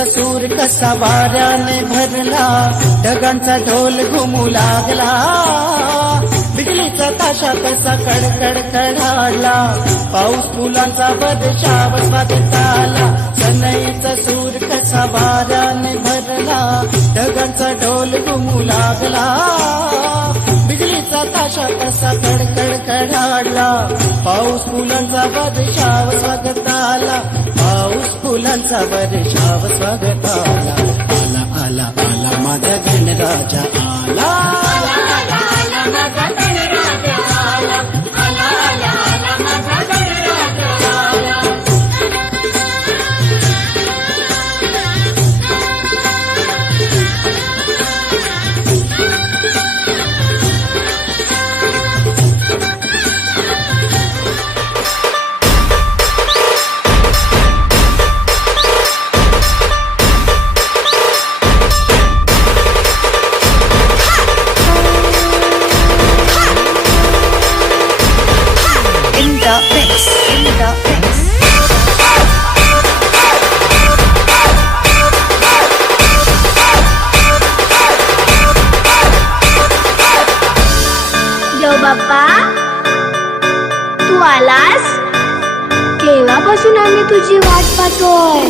सनईचा सूर कसा वाऱ्याने भरला ढगांचा ढोल घुमू लागला. बिजलीचा ताशा कसा कडकड कडाला पाऊस फुलांचा बदशाव स्वागताला सनईचा सूर कसा वाऱ्याने भरला ढगांचा ढोल घुमू लागला. बिजलीचा ताशा कसा कडकड कडाला पाऊस फुलांचा बदशाव स्वागताला फुलांचा वर्षाव स्वागताला आला. आला आला माझा गणराजा आला. In boy.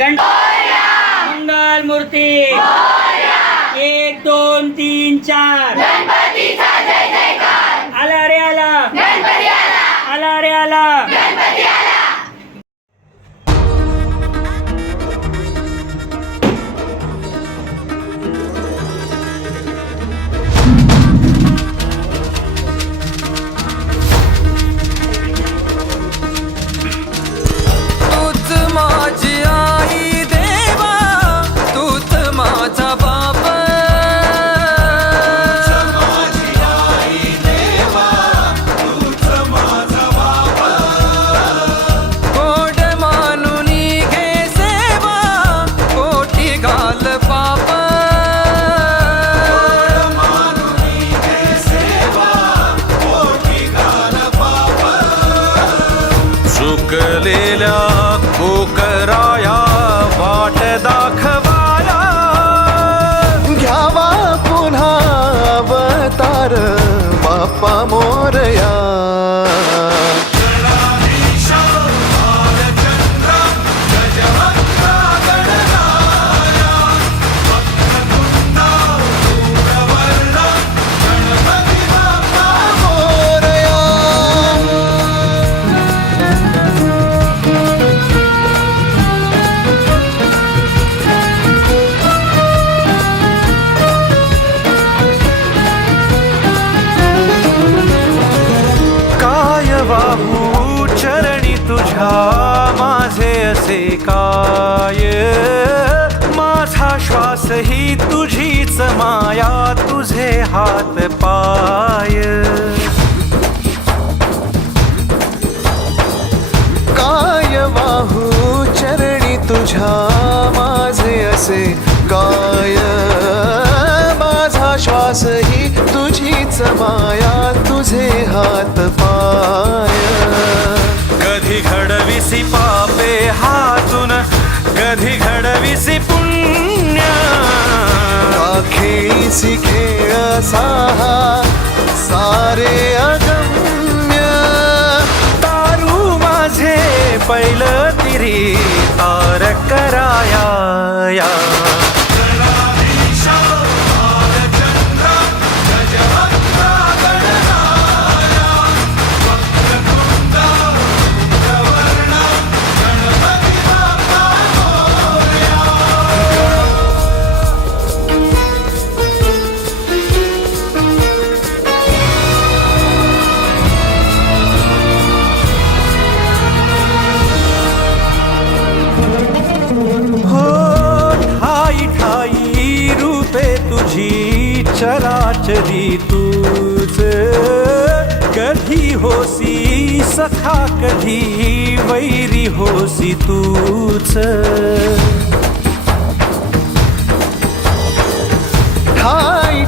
गण मंगल मूर्ती. चरणी माझे असे काय? माझा श्वास ही तुझीच माया तुझे हात पाय. काय वाहू चरणी तुझ्या माझे असे काय? माझा श्वास ही तुझीच माया तुझे हात पाय घडविसी पापे हातून कधी घडविसी पुण्य. खेळीसी खेळ साहा सारे अगम्य. तारू माझे पैल तिरी तार कराया चराचरी तूच कधी होसी सखा कधी वैरी होसी तूच ठाई